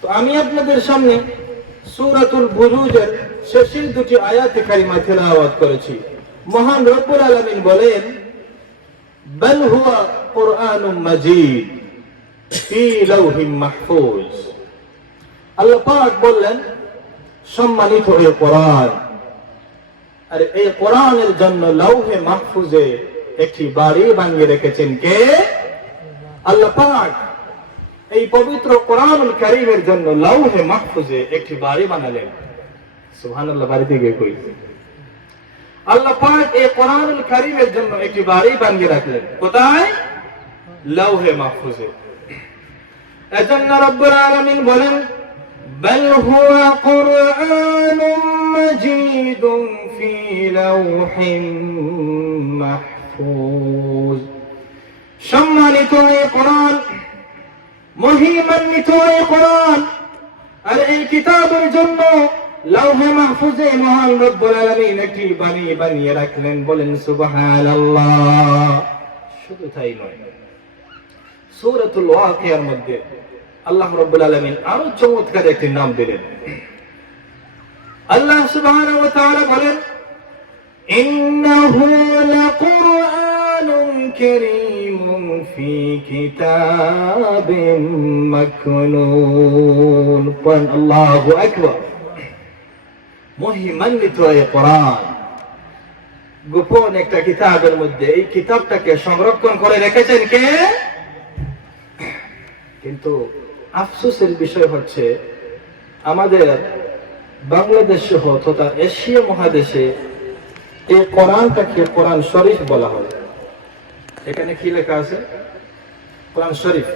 তো আমি আপনাদের সামনে সূরাতুল বুরুজের শেষের দুটি আয়াতে কারিমা তেলাওয়াত করেছি। মহান রব্বুল আলামিন বলেন, বাল হুয়া কুরআনুম মাজিদ ফি লাউহিম মাহফুজ। আল্লাহ পাক বললেন, সম্মানিত এই কোরআন, আর এই কোরআনের জন্য লাউহে মাহফুজে একটি বাড়ি বানিয়ে রেখেছেন কে? আল্লাহ পাক। এই পবিত্র কোরআনুল কারীমের জন্য লাউহে মাহফুজে একটি বাড়ি বানালেন। সুবহানাল্লাহ। বাড়িতে গিয়ে কই আল্লাহ পাক এই কোরআনুল কারীমের জন্য একটি বাড়ি বানিয়ে রাখলেন। কোথায়? লাউহে মাহফুজে। এজন্য রব্বুল আলামিন বলেন, বাল হুয়া কুরআনুম মাজিদুন ফি লাউহিম মাহফুজ। সম্মানিত এই কোরআন, মহিমান্বিত এই কোরআন, আর এই কিতাবের জন্য লাউহে মাহফুজে মহান রব্বুল আলামিন একটি বাড়ি বানিয়ে রাখলেন। বলেন সুবহানাল্লাহ। শুধু তাই নয়, সূরাতুল ওয়াকিয়ার মধ্যে আল্লাহ রাব্বুল আলামিন আরো চমৎকার একটি নাম দিলেন। আল্লাহ সুবহানাহু ওয়া তাআলা বলেন, ইন্নাহু লাকুরআনুন কারীমুন ফি কিতাবিম মাকনুন। আল্লাহু আকবার। মহিমান্বিত এই কোরআন গোপন একটা কিতাবের মধ্যে, এই কিতাবটাকে সংরক্ষণ করে রেখেছেন কে? কিন্তু আফসোসের বিষয় হচ্ছে, আমাদের বাংলাদেশ সহ তথা এশিয়া মহাদেশে এই কোরআনটাকে কোরআন শরীফ বলা হয়। এখানে কি লেখা আছে? কোরআন শরীফ।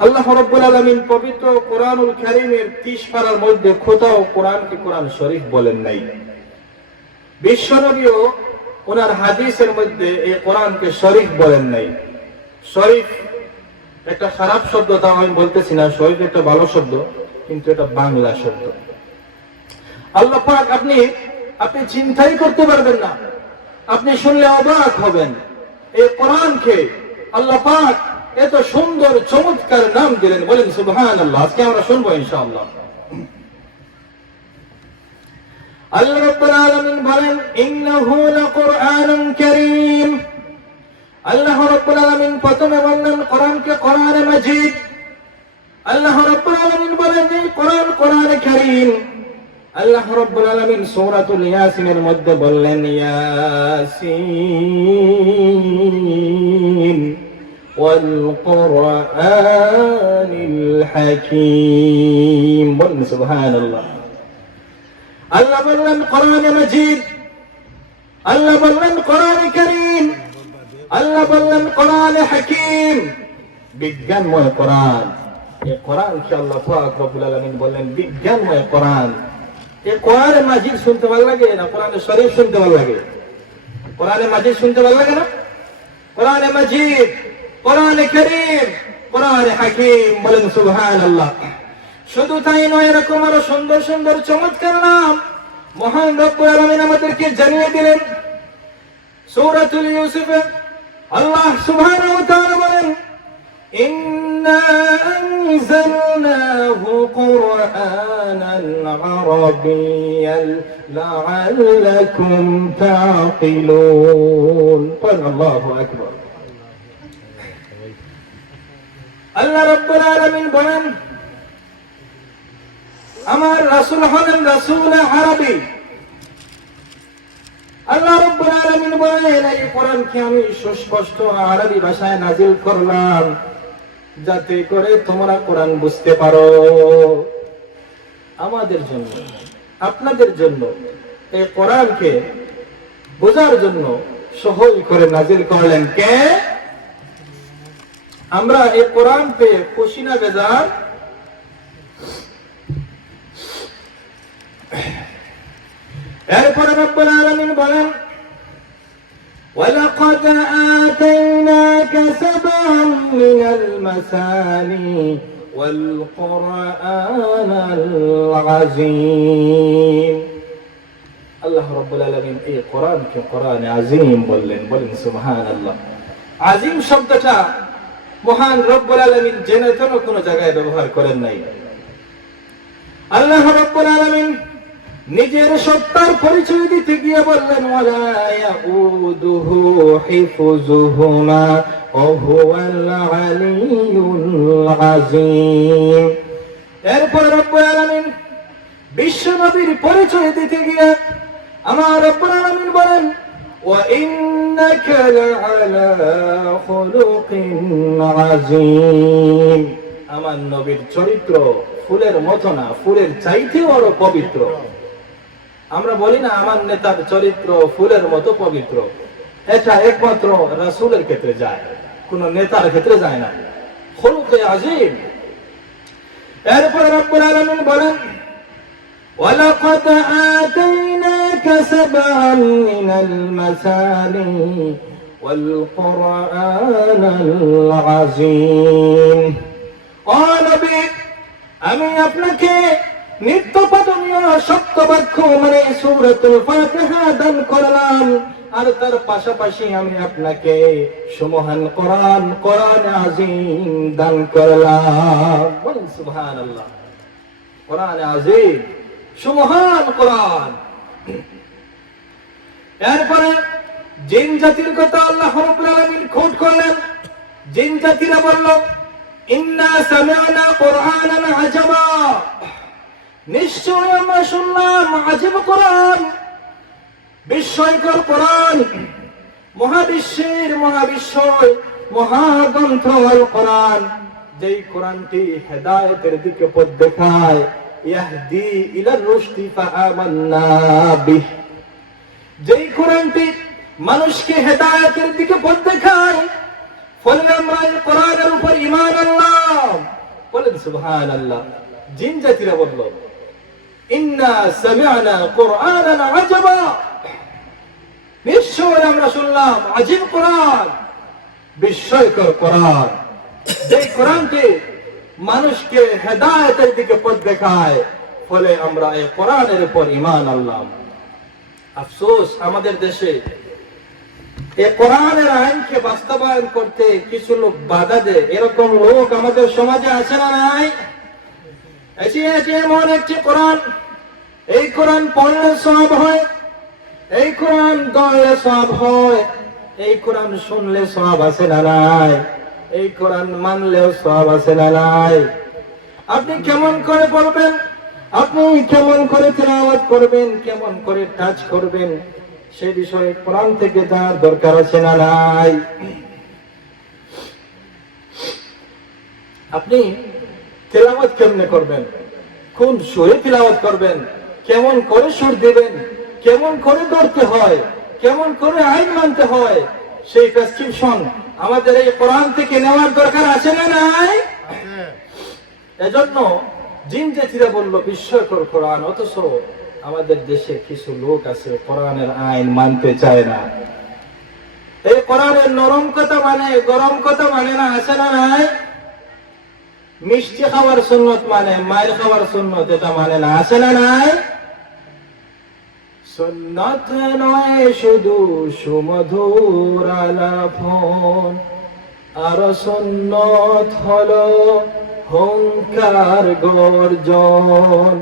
আল্লাহ রাব্বুল আলামিন পবিত্র কোরআনুল কারীমের 30 পারার মধ্যে কোথাও কোরআনকে কোরআন শরীফ বলেন নাই। বিশ্বনবীও ওনার হাদিসের মধ্যে এই কোরআনকে শরীফ বলেন নাই। শরীফ একটা খারাপ শব্দ, তা আমি বলতেছি না। শরীফ একটা ভালো শব্দ, কিন্তু এটা বাংলা শব্দ। আল্লাহ পাক আপনি চিন্তাই করতে পারবেন না, আপনি শুনলে অবাক হবেন। এই কোরআনকে আল্লাহ পাক এত সুন্দর চমৎকার নাম দিলেন। বলেন সুবহানাল্লাহ। আজকে আমরা শুনবো ইনশাআল্লাহ। আল্লাহ রাব্বুল আলামিন বলেন, ইন্নাহু লাকুরআনুন কারীম। আল্লাহ রাব্বুল আলামিন প্রথমে বললেন কোরআনকে কোরআনে মাজিদ। আল্লাহ রাব্বুল আলামিন বলেন এই কোরআন কোরআনে কারীম। আল্লাহ রাব্বুল আলামিন সূরাতুল ইয়াসিনের মধ্যে বললেন, ইয়াসিন ওয়াল কুরআনিল হাকীম। বলেন সুবহানাল্লাহ। আল্লাহ বললেন কোরআনে মাজিদ, আল্লাহ বললেন কোরআনে কারীম, আল্লাহ বললেন কোরআনে হাকীম, বিজ্ঞানময় কোরআন। এই কোরআনকে আল্লাহ পাক রব্বুল আলামিন বললেন বিজ্ঞানময় কোরআন। এই কোরআনে মাজিদ শুনতে ভালো লাগে না কোরআনে শরীফ শুনতে ভালো লাগে? কোরআনে মাজিদ শুনতে ভালো লাগে না? কোরআনে মাজিদ, কোরআনে কারীম, কোরআনে হাকীম। বলেন সুবহানাল্লাহ। শুধু তাই নয়, এরকম আরো সুন্দর সুন্দর চমৎকার নাম মহান রব্বুল আলামিন আমাদেরকে জানিয়ে দিলেন। সূরাতুল ইউসুফে আল্লাহ সুবহানাহু ওয়া তাআলা বলেন, ইন্না আনজালনাহু কুরআনান আরাবিয়্যান লাআল্লাকুম তাকিলুন। আল্লাহু আকবার। আল্লাহ রাব্বুল আলামিন বলেন, আমার রাসূল হলেন রাসূল আরবি। আল্লাহ রাব্বুল আলামিন বলেন এই কোরআনকে আমি সুস্পষ্ট আরবি ভাষায় নাযিল করলাম যাতে করে তোমরা কোরআন বুঝতে পারো। আমাদের জন্য, আপনাদের জন্য এই কোরআনকে বোঝার জন্য সহজ করে নাযিল করলেন কে? আমরা এই কোরআন পেয়ে খুশি না বেজার? এরপরে রব্বুল আলামিন বলেন, ওয়ালাকাদ আতাইনাকা সাবআন মিনাল মাসানি ওয়াল কুরআনাল আযীম। আল্লাহ রাব্বুল আলামিন এই কোরআনকে কোরআনে আযীম বললেন। বলেন সুবহানাল্লাহ। আযীম শব্দটা মহান রব্বুল আলামিন জেনে তেন কোনো জায়গায় ব্যবহার করেন নাই। আল্লাহ রব্বুল আলামিন নিজের সত্তার পরিচয় দিতে গিয়ে বললেন ওয়ালা ইয়াউদুহু হিফযুহুমা ওয়া হুয়াল আলিয়্যুল আযীম। এরপর রব্বুল আলামিন বিশ্ব নবীর পরিচয় দিতে গিয়ে আমার রব্বুল আলামিন বলেন ওয়া ইন্নাকা লাআলা খুলুকিন আযীম। আমার নবীর চরিত্র ফুলের মতো না, ফুলের চাইতেও আরো পবিত্র। আমরা বলি না আমার নেতার চরিত্র ফুলের মতো পবিত্র, এটা একমাত্র রাসূলের ক্ষেত্রে যায়, কোন নেতার ক্ষেত্রে যায় না। খুলুকে আযীম। এরপর রব্বুল আলামিন বলেন ওয়ালাকাদ আতাইনাকা সাবআন মিনাল মাসানি ওয়াল কুরআনাল আযীম। ও নবী, আমি আপনাকে নিত্য পঠনীয় সপ্তবাক্য মানে সূরাতুল ফাতিহা দান করলাম, আর তার পাশাপাশি আমি আপনাকে সুমহান কোরআন, কোরআনে আযীম দান করলাম। বলেন সুবহানাল্লাহ। কোরআনে আযীম, সুমহান কোরআন। এরপরে জিন জাতির কথা আল্লাহ রাব্বুল আলামিন কোট করলেন। জিন জাতিরা বলল ইন্না সামি'না কুরআনান আজাবা, নিশ্চয় আমরা শুনলাম আজব কোরআন, বিস্ময়কর কোরআন, মহাবিশ্বের মহাবিস্ময় মহাগ্রন্থ আল কোরআন, যেই কোরআনটি হেদায়েতের দিকে পথ দেখায়। ইয়াহদি ইলার রুশদি ফাআমান্না বিহি, যেই কোরআনটি মানুষকে হেদায়েতের দিকে পথ দেখায়, ফলে আমরা এই কোরআনের উপর ঈমান আনলাম। বলেন সুবহানাল্লাহ। জিন জাতিরা বলল ইন্না সামি'না কুরআনান আজাবা, নিশ্চয় আমরা শুনলাম আজীব কোরআন, বিস্ময়কর কোরআন, যে কোরআনটি মানুষকে হেদায়েতের দিকে পথ দেখায়, ফলে আমরা এই কোরআনের উপর ঈমান আনলাম। আফসোস, আমাদের দেশে এই কোরআনের আইনকে বাস্তবায়ন করতে কিছু লোক বাধা দেয়। এরকম লোক আমাদের সমাজে আছে না নাই? এমন একটি কোরআন, এই কোরআন পড়লে সওয়াব হয়, এই কোরআন দলে সওয়াব হয়, এই কোরআন শুনলে সওয়াব আছে না নাই? এই কোরআন মানলেও সওয়াব আছে না নাই? আপনি কেমন করে পড়বেন, আপনি কেমন করে তিলাওয়াত করবেন, কেমন করে টাচ করবেন, সেই বিষয়ে কোরআন থেকে তার দরকার আছে না নাই? আপনি তিলাওয়াত কেমনে করবেন, কোন সুরে তিলাওয়াত করবেন, কেমন করে সুর দিবেন, কেমন করে ধরতে হয়, কেমন করে আইন মানতে হয়, সেই প্রেসক্রিপশন আমাদের এই কোরআন থেকে নেওয়ার দরকার আছে না নাই? এজন্য জিন জাতিরা বলল বিস্ময়কর কোরআন, অথচ আমাদের দেশে কিছু লোক আছে কোরআনের আইন মানতে চায় না। এই কোরআনের নরম কথা মানে, গরম কথা মানে না, আছে না নাই? মিষ্টি খাওয়ার সুন্নত মানে, মায়ের খাওয়ার সুন্নত এটা মানে না, আছে না নাই? সুন্নত নয় শুধু সুমধুর আলাপন, আর সুন্নত হলো হুঙ্কার গর্জন।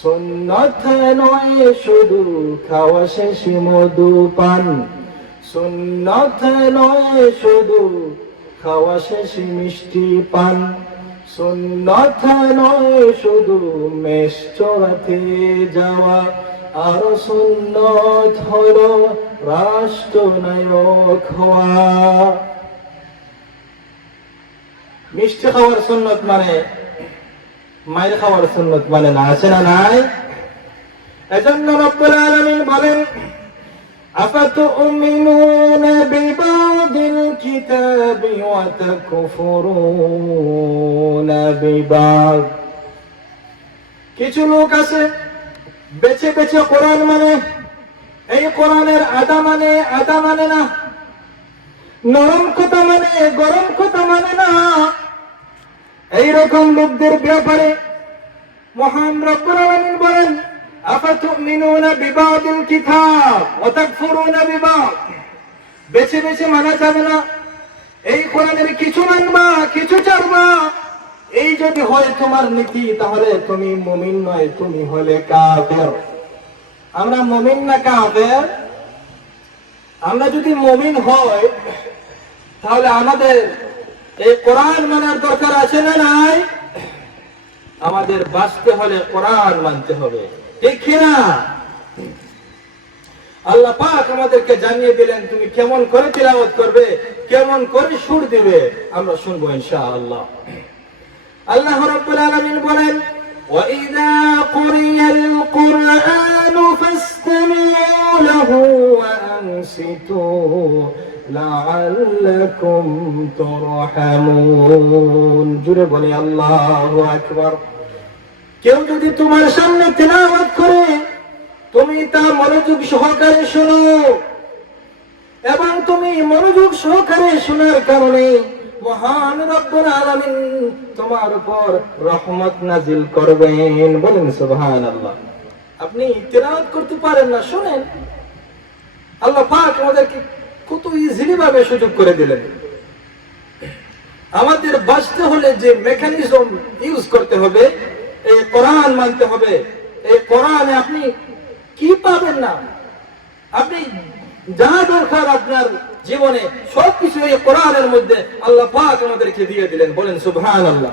সুন্নত নয় শুধু খাওয়া শেষে মধু পান, সুন্নত নয় শুধু খাওয়া শেষে মিষ্টি পান, সুন্নত নয় শুধু মেষ চড়াতে যাওয়া, আর সুন্নত হলো রাষ্ট্রনায়ক হওয়া। মিষ্টি খাওয়ার সুন্নত মানে, মায়ের খাওয়ার সুন্নত মানে না, আছে না নাই? এজন্য রব্বুল আলামিন বলেন আফাতুমিনুনা বিবাদিল কিতাবি ওয়া তাকফুরুনা বিবাদ। কিছু লোক আছে বেছে বেছে কোরআন মানে, এই কোরআনের আদা মানে আদা মানে না, নরম কথা মানে গরম কথা মানে না। এইরকম লোকদের ব্যাপারে মহান রব্বুল আলামিন বলেন আফাতুমিনুনা বিবাদিল কিতাব ওয়া তাকফুরুনা বিবাদ। বেছে বেছে মানা যাবে না, এই কোরআনের কিছু মানবা, কিছু ছাড়বা। এই যদি হয় তোমার নীতি, তাহলে তুমি মুমিন নয়, তুমি হলে কাফের। আমরা মুমিন না কাফের? আমরা যদি মুমিন হই, তাহলে আমাদের এই কোরআন মানার দরকার আছে না নাই? আমাদের বাঁচতে হলে কোরআন মানতে হবে, ঠিক কিনা? আল্লাহ পাক আমাদেরকে জানিয়ে দিলেন তুমি কেমন করে তিলাওয়াত করবে, কেমন করে সুর দিবে। আমরা শুনবো ইনশাআল্লাহ। আল্লাহ রাব্বুল আলামিন বলেন, وَإِذَا قُرِئَ الْقُرْآنُ فَاسْتَمِعُوا لَهُ وَأَنصِتُوا لَعَلَّكُمْ تُرْحَمُونَ। জোরে বলি আল্লাহু আকবার। কেউ যদি তোমার সামনে তিলাওয়াত করে, তুমি তা মনোযোগ সহকারে শোনো, এবং তুমি মনোযোগ সহকারে শোনার কারণে মহান রব্বুল আলামিন তোমার উপর রহমত নাজিল করবেন। বলেন সুবহানাল্লাহ। আপনি তিলাওয়াত করতে পারেন না, শুনেন। আল্লাহ পাক আমাদেরকে কত ইজিলি ভাবে সুযোগ করে দিলেন। আমাদের বাঁচতে হলে যে মেকানিজম ইউজ করতে হবে, এই কোরআন মানতে হবে। এই কোরআনে আপনি কি পাবেন না? আপনি যা দরকার আপনার জীবনে সবকিছু এই কোরআনের মধ্যে আল্লাহ পাক আমাদেরকে দিয়ে দিলেন। বলেন সুবহানাল্লাহ।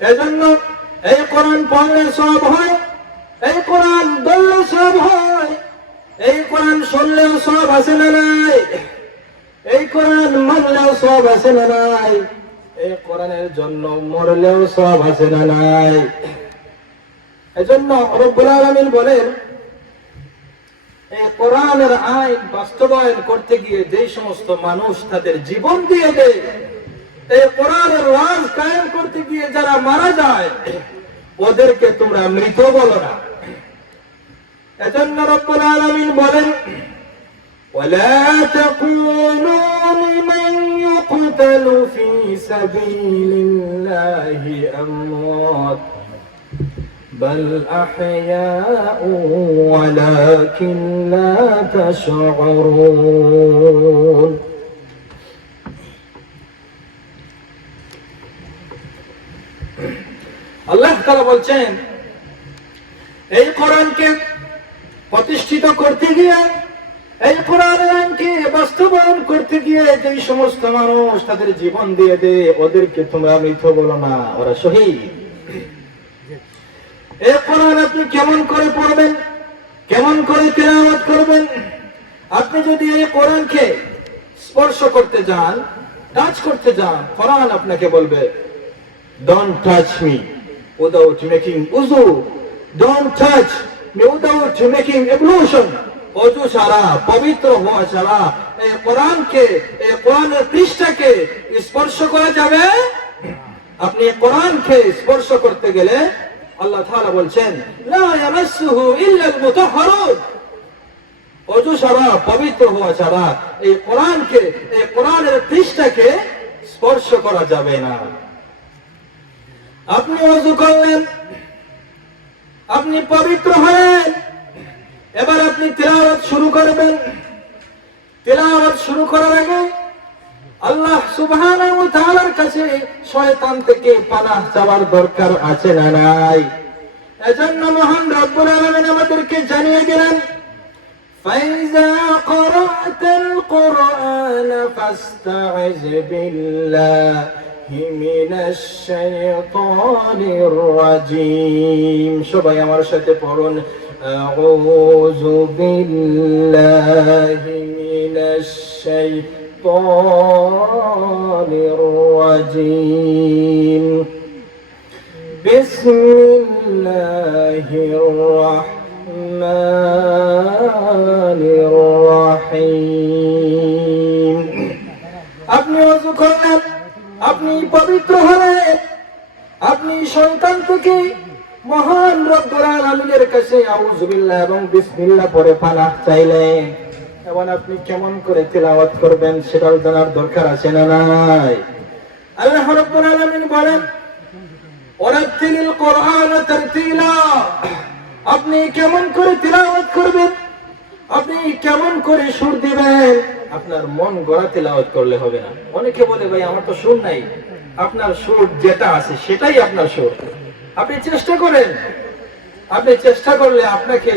এজন্য এই কোরআন পড়লে সব হয়, এই কোরআন বললে সব হয়, এই কোরআন শুনলেও সব আছে না নাই? এই কোরআন মানলেও সব আছে না নাই? এই কোরআনের জন্য মরলেও সব আছে না নাই? এজন্য রব্বুল আলামিন বলেন, এই কোরআনের আইন বাস্তবায়ন করতে গিয়ে যে সমস্ত মানুষ তাদের জীবন দিয়ে দেয়, এই কোরআনের রাজ কায়েম করতে গিয়ে যারা মারা যায়, ওদেরকে তোমরা মৃত বলো না। এজন্য রব্বুল আলামিন বলেন, ولا تقولوا لمن يقتل في سبيل الله أموات بل أحياء ولكن لا تشعرون। আল্লাহ তাআলা বলছেন, এই কোরআনকে প্রতিষ্ঠিত করতে গিয়ে, এই কোরআনের আইনকে বাস্তবায়ন করতে গিয়ে যে সমস্ত মানুষ তাদের জীবন দিয়ে দেয়, ওদেরকে তোমরা মৃত বলো না, ওরা শহীদ। এই কোরআন আপনি কেমন করে পড়বেন, কেমন করে তিলাওয়াত করবেন? আপনি যদি এই কোরআনকে স্পর্শ করতে যান, টাচ করতে যান, কোরআন আপনাকে বলবে, don't touch me without making wudu, don't touch me without making ablution. অজু ছাড়া, পবিত্র হওয়া ছাড়া এই কোরআনকে, এই কোরআনের পৃষ্ঠাকে স্পর্শ করা যাবে? আপনি কোরআনকে স্পর্শ করতে গেলে আল্লাহ তাআলা বলছেন, লা ইয়ামাসসুহু ইল্লাল মুতাহহারুন। অজু ছাড়া, পবিত্র হওয়া ছাড়া এই কোরআনকে, এই কোরআনের পৃষ্ঠাকে স্পর্শ করা যাবে না। আপনি অজু করলেন, আপনি পবিত্র হলেন, এবার আপনি তিলাওয়াত শুরু করবেন। তিলাওয়াত শুরু করার আগে আল্লাহ সুবহানাহু ওয়া তাআলার কাছে শয়তান থেকে পানাহ চাওয়ার দরকার আছে না নাই? এজন্য মহান রব্বুল আলামিন আমাদেরকে জানিয়ে দিলেন, ফাইজা ক্বরা'তাল কুরআন ফাসতা'iজ বিল্লাহি মিনাশ শাইতানির রাজীম। সবাই আমার সাথে পড়ুন, আউযু বিল্লাহি মিনাশ শাইতানির রাজীম। বিসমিল্লাহির রাহমানির রাহিম। আপনি ওযু করলেন, আপনি পবিত্র হলেন, আপনি শয়তান থেকে মহান রব্বুল আলামিনের কাছে আউযু বিল্লাহ এবং বিসমিল্লাহ পড়ে পানাহ চাইলেন। এখন আপনি কেমন করে তিলাওয়াত করবেন সেটাও জানার দরকার আছে না নাই? আল্লাহ রাব্বুল আলামিন বলেন, ওয়ারাত্তিলিল কুরআন তারতিলা। আপনি কেমন করে তিলাওয়াত করবেন, আপনি কেমন করে সুর দিবেন, আপনার মন গড়া তেলাওয়াত করলে হবে না। অনেকে বলে ভাই আমার তো সুর নাই। আপনার সুর যেটা আছে সেটাই আপনার সুর। আপনি চেষ্টা করেন, আপনি চেষ্টা করলে আপনাকে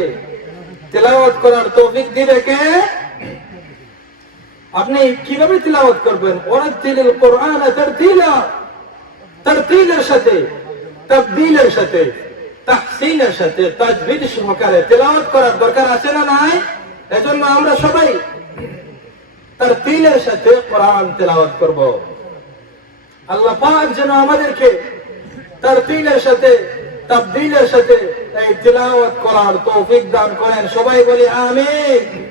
তেলাওয়াত করার তৌফিক দিবে কে? আপনি কিভাবে তিলাওয়াত করবেন? ওয়ারাতিলিল কুরআন তারতিলা, তারতিলের সাথে, তাবদীলের সাথে, তাহসিনের সাথে, তাজবিদ সহকারে তেলাওয়াত করার দরকার আছে না নাই? এজন্য আমরা সবাই তারতিলের সাথে কোরআন তেলাওয়াত করব। আল্লাহ পাক যেন আমাদেরকে তারতিলের সাথে, তাবদীলের সাথে এই তেলাওয়াত করার তৌফিক দান করেন। সবাই বলি আমিন।